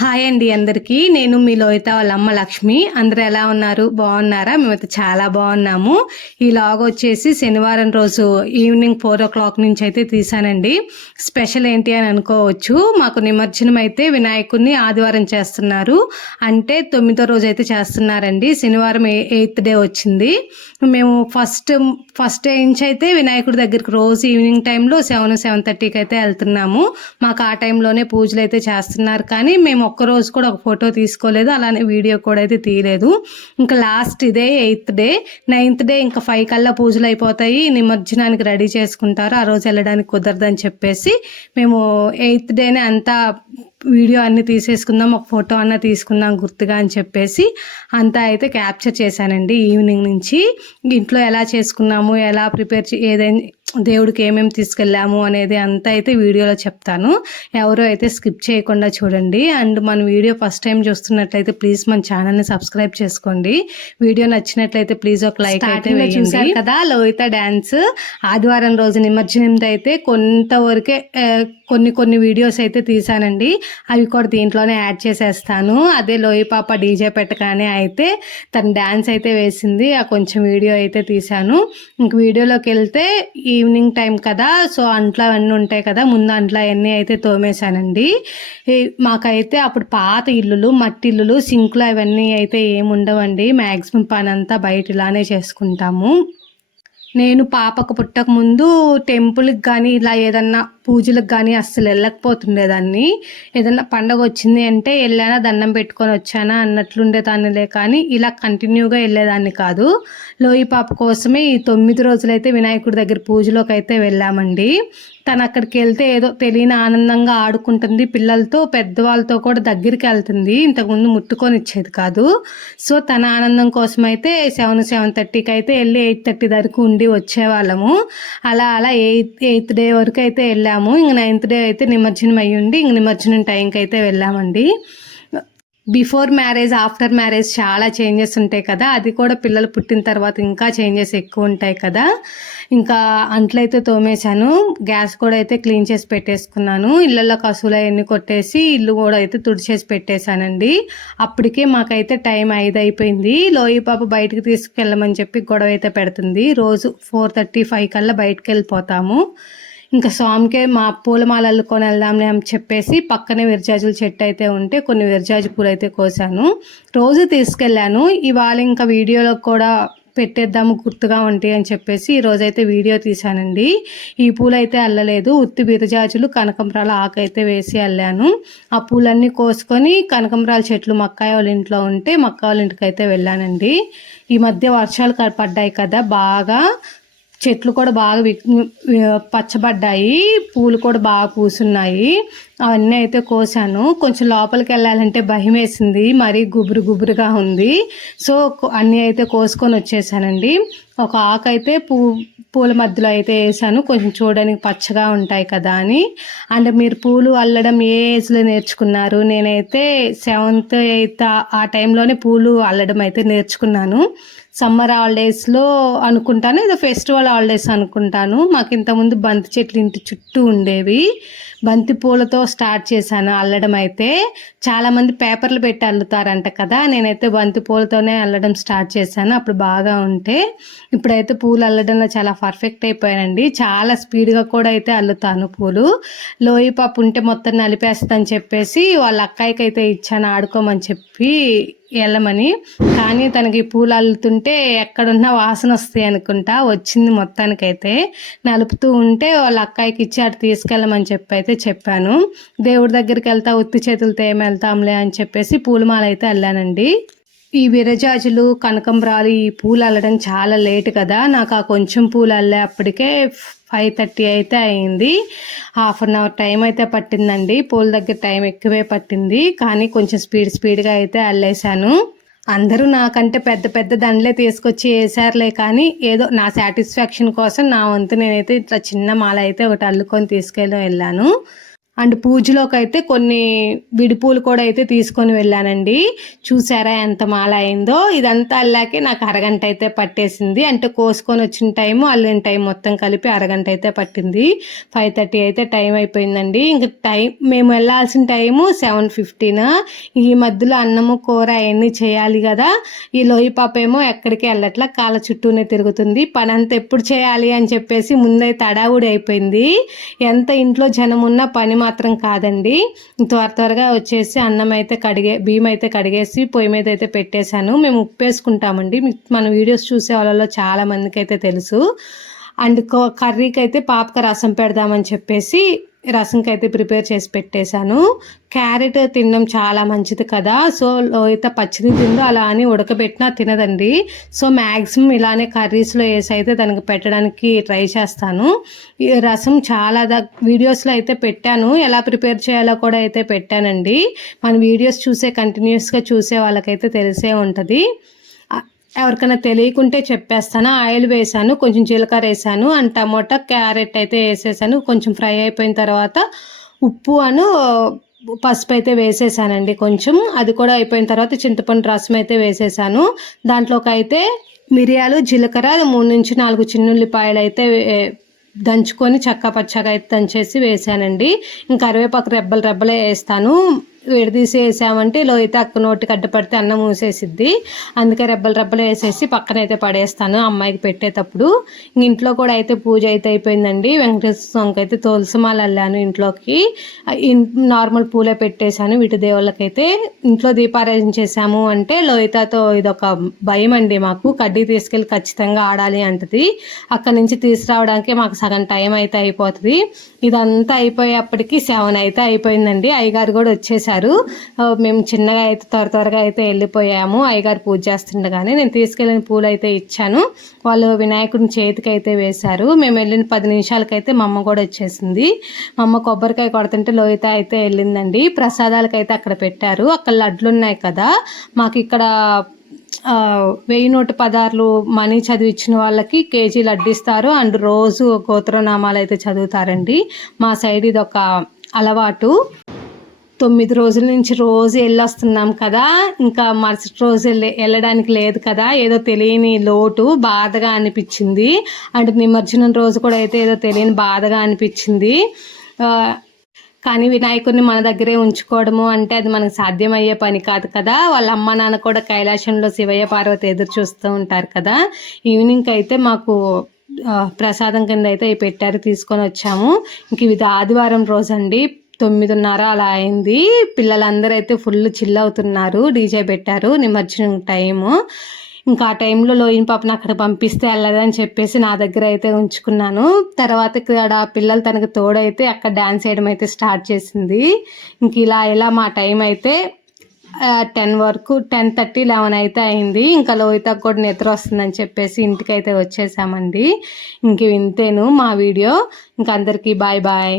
Hi అండి అందరికీ. నేను మీ లోయిత వాళ్ళ అమ్మ లక్ష్మి. అందరు ఎలా ఉన్నారు? బాగున్నారా? మేమైతే చాలా బాగున్నాము. ఈ లాగ్ వచ్చేసి శనివారం రోజు ఈవినింగ్ ఫోర్ ఓ క్లాక్ నుంచి అయితే తీసానండి. స్పెషల్ ఏంటి అని అనుకోవచ్చు. మాకు నిమజ్జనం అయితే వినాయకుడిని ఆదివారం చేస్తున్నారు. అంటే తొమ్మిదో రోజు అయితే చేస్తున్నారండి. శనివారం ఎయిత్ డే వచ్చింది. మేము ఫస్ట్ ఫస్ట్ నుంచి అయితే వినాయకుడి దగ్గరికి రోజు ఈవినింగ్ టైంలో సెవెన్ సెవెన్ థర్టీకి అయితే వెళ్తున్నాము. మాకు ఆ టైంలోనే పూజలు అయితే చేస్తున్నారు. కానీ మేము ఒక్క రోజు కూడా ఒక ఫోటో తీసుకోలేదు అలానే వీడియో కూడా అయితే తీయలేదు. ఇంకా లాస్ట్ ఇదే ఎయిత్ డే. నైన్త్ డే ఇంకా ఫైవ్ కల్లా పూజలు అయిపోతాయి నిమజ్జనానికి రెడీ చేసుకుంటారు ఆ రోజు వెళ్ళడానికి కుదరదని చెప్పేసి మేము ఎయిత్ డేనే అంతా వీడియో అన్ని తీసేసుకుందాం ఒక ఫోటో అన్న తీసుకుందాం గుర్తుగా అని చెప్పేసి అంతా అయితే క్యాప్చర్ చేశానండి ఈవినింగ్ నుంచి. ఇంట్లో ఎలా చేసుకున్నాము ఎలా ప్రిపేర్ ఏదైనా దేవుడికి ఏమేమి తీసుకెళ్ళాము అనేది అంతా అయితే వీడియోలో చెప్తాను. ఎవరో అయితే స్కిప్ చేయకుండా చూడండి. అండ్ మన వీడియో ఫస్ట్ టైం చూస్తున్నట్లయితే ప్లీజ్ మన ఛానల్ని సబ్స్క్రైబ్ చేసుకోండి. వీడియో నచ్చినట్లయితే ప్లీజ్ ఒక లైక్ అయితే చూసారు కదా లోహిత డ్యాన్స్ ఆదివారం రోజు నిమజ్జనంతో అయితే కొంతవరకే కొన్ని కొన్ని వీడియోస్ అయితే తీసానండి అవి కూడా దీంట్లోనే యాడ్ చేసేస్తాను. అదే లోయి పాప డీజే పెట్టగానే అయితే తన డ్యాన్స్ అయితే వేసింది. ఆ కొంచెం వీడియో అయితే తీశాను. ఇంక వీడియోలోకి వెళ్తే ఈవినింగ్ టైం కదా సో అంట్లో అవన్నీ ఉంటాయి కదా ముందు అంట్లో అవన్నీ అయితే తోమేశానండి. మాకైతే అప్పుడు పాత ఇల్లులు మట్టి ఇల్లులు సింకులు అవన్నీ అయితే ఏమి ఉండవండి మ్యాక్సిమం పని అంతా బయట ఇలానే చేసుకుంటాము. నేను పాపకు పుట్టక ముందు టెంపుల్కి కానీ ఇలా ఏదన్నా పూజలకు కానీ అస్సలు వెళ్ళకపోతుండేదాన్ని. ఏదన్నా పండగ వచ్చింది అంటే వెళ్ళానా దండం పెట్టుకొని వచ్చానా అన్నట్లుండేదాన్నిలే కానీ ఇలా కంటిన్యూగా వెళ్ళేదాన్ని కాదు. లోయి పాప కోసమే ఈ తొమ్మిది రోజులైతే వినాయకుడి దగ్గర పూజలోకి అయితే వెళ్ళామండి. తను అక్కడికి వెళ్తే ఏదో తెలియని ఆనందంగా ఆడుకుంటుంది. పిల్లలతో పెద్దవాళ్ళతో కూడా దగ్గరికి వెళ్తుంది. ఇంతకుముందు ముట్టుకొని ఇచ్చేది కాదు. సో తన ఆనందం కోసం అయితే సెవెన్ సెవెన్ థర్టీకి అయితే వెళ్ళి ఎయిట్ థర్టీ వరకు ఉండి వచ్చేవాళ్ళము. అలా అలా ఎయిత్ ఎయిత్ డే వరకు అయితే వెళ్ళాము. ఇంక నైన్త్ డే అయితే నిమజ్జనం అయ్యి ఉండి ఇంక నిమజ్జనం టైంకి అయితే వెళ్ళామండి. బిఫోర్ మ్యారేజ్ ఆఫ్టర్ మ్యారేజ్ చాలా చేంజెస్ ఉంటాయి కదా. అది కూడా పిల్లలు పుట్టిన తర్వాత ఇంకా చేంజెస్ ఎక్కువ ఉంటాయి కదా. ఇంకా అంట్లయితే తోమేశాను. గ్యాస్ కూడా అయితే క్లీన్ చేసి పెట్టేసుకున్నాను. ఇళ్ళల్లో కసులు అవన్నీ కొట్టేసి ఇల్లు కూడా అయితే తుడిచేసి పెట్టేశానండి. అప్పటికే మాకైతే టైం ఐదు అయిపోయింది. లోయి పాప బయటకు తీసుకెళ్ళమని చెప్పి గొడవ అయితే పెడుతుంది. రోజు ఫోర్ థర్టీ ఫైవ్ కల్లా బయటకు వెళ్ళిపోతాము. ఇంకా స్వామికే మా పూలమాల అల్లుకొని వెళ్దాంలే అని చెప్పేసి పక్కనే విరజాజుల చెట్టు అయితే ఉంటే కొన్ని విరజాజు పూలు అయితే కోసాను. రోజు తీసుకెళ్ళాను. ఇవాళ ఇంకా వీడియోలో కూడా పెట్టేద్దాము గుర్తుగా ఉంటాయి అని చెప్పేసి ఈ రోజైతే వీడియో తీశానండి. ఈ పూలైతే అల్లలేదు. ఉత్తి బిరజాజులు కనకంబరాల ఆకు అయితే వేసి అల్లాను. ఆ పూలన్నీ కోసుకొని కనకంబరాల చెట్లు మక్కాయ వాళ్ళ ఇంట్లో ఉంటే మక్కాయ వాళ్ళ ఇంటికి అయితే వెళ్ళానండి. ఈ మధ్య వర్షాలు పడ్డాయి కదా బాగా. చెట్లు కూడా బాగా వి- పచ్చబడ్డాయి పూలు కూడా బాగా పూసున్నాయి. అవన్నీ అయితే కోసాను. కొంచెం లోపలికి వెళ్ళాలంటే భయం వేసింది మరీ గుబురు గుబురుగా ఉంది. సో అన్నీ అయితే కోసుకొని వచ్చేసానండి. ఒక ఆకు అయితే పూ పూల మధ్యలో అయితే వేసాను. కొంచెం చూడడానికి పచ్చగా ఉంటాయి కదా అని. అండ్ మీరు పూలు అల్లడం ఏ ఏజ్లో నేర్చుకున్నారు? నేనైతే సెవెంత్ ఎయిత్ ఆ టైంలోనే పూలు అల్లడం అయితే నేర్చుకున్నాను. సమ్మర్ హాలిడేస్లో అనుకుంటాను. ఏదో ఫెస్టివల్ హాలిడేస్ అనుకుంటాను. మాకు ఇంతకుముందు బంతి చెట్లు ఇంటి చుట్టూ ఉండేవి. బంతి పూలతో స్టార్ట్ చేశాను అల్లడం అయితే. చాలామంది పేపర్లు పెట్టి అల్లుతారంట కదా. నేనైతే బంతి పూలతోనే అల్లడం స్టార్ట్ చేశాను. అప్పుడు బాగా ఉంటే ఇప్పుడైతే పూలు అల్లడంలో చాలా పర్ఫెక్ట్ అయిపోయానండి. చాలా స్పీడ్గా కూడా అయితే అల్లుతాను పూలు. లోయి పాపు ఉంటే మొత్తం నలిపేస్తాను చెప్పేసి వాళ్ళ అక్కాయికి అయితే ఇచ్చాను ఆడుకోమని చెప్పి వెళ్ళమని కానీ తనకి పూలు అల్లుతుంటే ఎక్కడున్నా వాసన వస్తాయి అనుకుంటా. వచ్చింది మొత్తానికైతే. నలుపుతూ ఉంటే వాళ్ళ అక్కాయికి ఇచ్చి అటు తీసుకెళ్ళమని చెప్పి అయితే చెప్పాను. దేవుడి దగ్గరికి వెళ్తా ఉత్తి చేతులతో ఏమి వెళ్తాంలే అని చెప్పేసి పూలమాల అయితే వెళ్ళానండి ఈ విరజాజులు కనకంబరాలు ఈ పూలు అల్లడం చాలా లేట్ కదా. నాకు ఆ కొంచెం పూలు అల్లే అప్పటికే ఫైవ్ థర్టీ అయితే అయింది. హాఫ్ అన్ అవర్ టైం అయితే పట్టిందండి. పూల దగ్గర టైం ఎక్కువే పట్టింది. కానీ కొంచెం స్పీడ్ స్పీడ్గా అయితే అల్లేశాను. అందరూ నాకంటే పెద్ద పెద్ద దండలే తీసుకొచ్చి వేసారులే కానీ ఏదో నా సాటిస్ఫాక్షన్ కోసం నా వంతు నేనైతే ఇట్లా చిన్న మాల అయితే ఒకటి అల్లుకొని తీసుకెళ్ళి వెళ్ళాను. అండ్ పూజలోకి అయితే కొన్ని విడిపూలు కూడా అయితే తీసుకొని వెళ్ళానండి. చూసారా ఎంత మాల అయిందో? ఇదంతా అల్లాకే నాకు అరగంట అయితే పట్టేసింది. అంటే కోసుకొని వచ్చిన టైము అల్లిన టైం మొత్తం కలిపి అరగంట అయితే పట్టింది. ఫైవ్ థర్టీ అయితే టైం అయిపోయిందండి. ఇంకా టైం మేము వెళ్ళాల్సిన టైము సెవెన్ ఫిఫ్టీన్. ఈ మధ్యలో అన్నము కూర అవన్నీ చేయాలి కదా. ఈ లోయి పాప ఏమో ఎక్కడికి వెళ్ళట్లా కాళ్ళ చుట్టూనే తిరుగుతుంది. పని అంత ఎప్పుడు చేయాలి అని చెప్పేసి ముందైతే అడావుడి అయిపోయింది. ఎంత ఇంట్లో జనం ఉన్నా పని మాత్రం కాదండి. త్వర త్వరగా వచ్చేసి అన్నం అయితే కడిగే బియ్యం అయితే కడిగేసి పొయ్యి మీద అయితే పెట్టేశాను. మేము ఉప్పు వేసుకుంటామండి మన వీడియోస్ చూసే వాళ్ళలో చాలా మందికి అయితే తెలుసు. అండ్ కర్రీకి అయితే పాపక రసం పెడదామని చెప్పేసి రసంకి అయితే ప్రిపేర్ చేసి పెట్టేశాను. క్యారెట్ తినడం చాలా మంచిది కదా. సో లోయిత పచ్చిది తిందో అలా అని ఉడకబెట్టినా తినదండి. సో మ్యాక్సిమం ఇలానే కర్రీస్లో వేసి అయితే దానికి పెట్టడానికి ట్రై చేస్తాను. ఈ రసం చాలా ద వీడియోస్లో అయితే పెట్టాను. ఎలా ప్రిపేర్ చేయాలో కూడా అయితే పెట్టానండి. మన వీడియోస్ చూసే కంటిన్యూస్గా చూసే వాళ్ళకైతే తెలిసే ఉంటుంది. ఎవరికైనా తెలియకుంటే చెప్పేస్తాను. ఆయిల్ వేసాను కొంచెం జీలకర్ర వేసాను అండ్ టమోటా క్యారెట్ అయితే వేసేసాను. కొంచెం ఫ్రై అయిపోయిన తర్వాత ఉప్పు అను పసుపు అయితే వేసేసానండి కొంచెం. అది కూడా అయిపోయిన తర్వాత చింతపండు రసం అయితే వేసేసాను. దాంట్లోకి అయితే మిరియాలు జీలకర్ర మూడు నుంచి నాలుగు చిన్నుల్లిపాయలు అయితే దంచుకొని చక్క పచ్చగా అయితే దంచేసి వేసానండి. ఇంకా కరివేపాకు రెబ్బలు రెబ్బలే వేస్తాను. విడదీసి వేసామంటే లోయితే అక్క నోటి కడ్డపడితే అన్నం మూసేసిద్ది. అందుకే రెబ్బలు రెబ్బలు వేసేసి పక్కన అయితే పడేస్తాను అమ్మాయికి పెట్టేటప్పుడు. ఇంట్లో కూడా అయితే పూజ అయితే అయిపోయిందండి. వెంకటేశ్వర స్వామికి అయితే తులసిమాలు అల్లాను ఇంట్లోకి. నార్మల్ పూలే పెట్టేశాను. వీటి దేవుళ్ళకైతే ఇంట్లో దీపారాధన చేశాము అంటే లోయితతో ఇదొక భయం అండి మాకు. కడ్డీ తీసుకెళ్ళి ఖచ్చితంగా ఆడాలి అంటది. అక్కడ నుంచి తీసుకురావడానికి మాకు సగం టైం అయితే అయిపోతుంది. ఇదంతా అయిపోయేప్పటికీ సెవెన్ అయితే అయిపోయిందండి. అయ్యగారు కూడా వచ్చేసారు. చేశారు. మేము చిన్నగా అయితే త్వర త్వరగా అయితే వెళ్ళిపోయాము. అయ్యగారు పూజ చేస్తుండగానే నేను తీసుకెళ్ళిన పూలు అయితే ఇచ్చాను. వాళ్ళు వినాయకుడిని చేతికి అయితే వేశారు. మేము వెళ్ళిన పది నిమిషాలకైతే మా అమ్మ కూడా వచ్చేసింది. మా అమ్మ కొబ్బరికాయ కొడుతుంటే లోయత అయితే వెళ్ళిందండి. ప్రసాదాలకైతే అక్కడ పెట్టారు. అక్కడ లడ్లు ఉన్నాయి కదా. మాకు ఇక్కడ వెయ్యి నూట పదార్లు మనీ చదివించిన వాళ్ళకి కేజీ లడ్డిస్తారు అండ్ రోజు గోత్రనామాలు అయితే చదువుతారండి. మా సైడ్ ఇది ఒక అలవాటు. తొమ్మిది రోజుల నుంచి రోజు వెళ్ళొస్తున్నాం కదా. ఇంకా మరుసటి రోజు వెళ్ళడానికి లేదు కదా. ఏదో తెలియని లోటు బాధగా అనిపించింది. అంటే నిమజ్జనం రోజు కూడా అయితే ఏదో తెలియని బాధగా అనిపించింది. కానీ వినాయకుడిని మన దగ్గరే ఉంచుకోవడము అంటే అది మనకు సాధ్యమయ్యే పని కాదు కదా. వాళ్ళ అమ్మ నాన్న కూడా కైలాసంలో శివయ్య పార్వతి ఎదురు చూస్తూ ఉంటారు కదా. ఈవినింగ్ అయితే మాకు ప్రసాదం కింద అయితే పెట్టారు తీసుకొని వచ్చాము. ఇంక ఇది ఆదివారం రోజు అండి తొమ్మిదిన్నర అలా అయింది. పిల్లలందరూ అయితే ఫుల్ చిల్ అవుతున్నారు. డీజే పెట్టారు. నిమజ్జనం టైము. ఇంకా ఆ టైంలో లోయిన్ పాపను అక్కడ పంపిస్తే వెళ్ళదని చెప్పేసి నా దగ్గర అయితే ఉంచుకున్నాను. తర్వాత ఇక్కడ పిల్లలు తనకు తోడైతే అక్కడ డ్యాన్స్ చేయడం అయితే స్టార్ట్ చేసింది. ఇంక ఇలా ఇలా మా టైం అయితే టెన్ వరకు టెన్ థర్టీ లెవెన్ అయితే అయింది. ఇంకా లోహితకు కూడా నిద్ర వస్తుందని చెప్పేసి ఇంటికి అయితే వచ్చేసామండి. ఇంక వింతేను మా వీడియో. ఇంక అందరికీ బాయ్ బాయ్.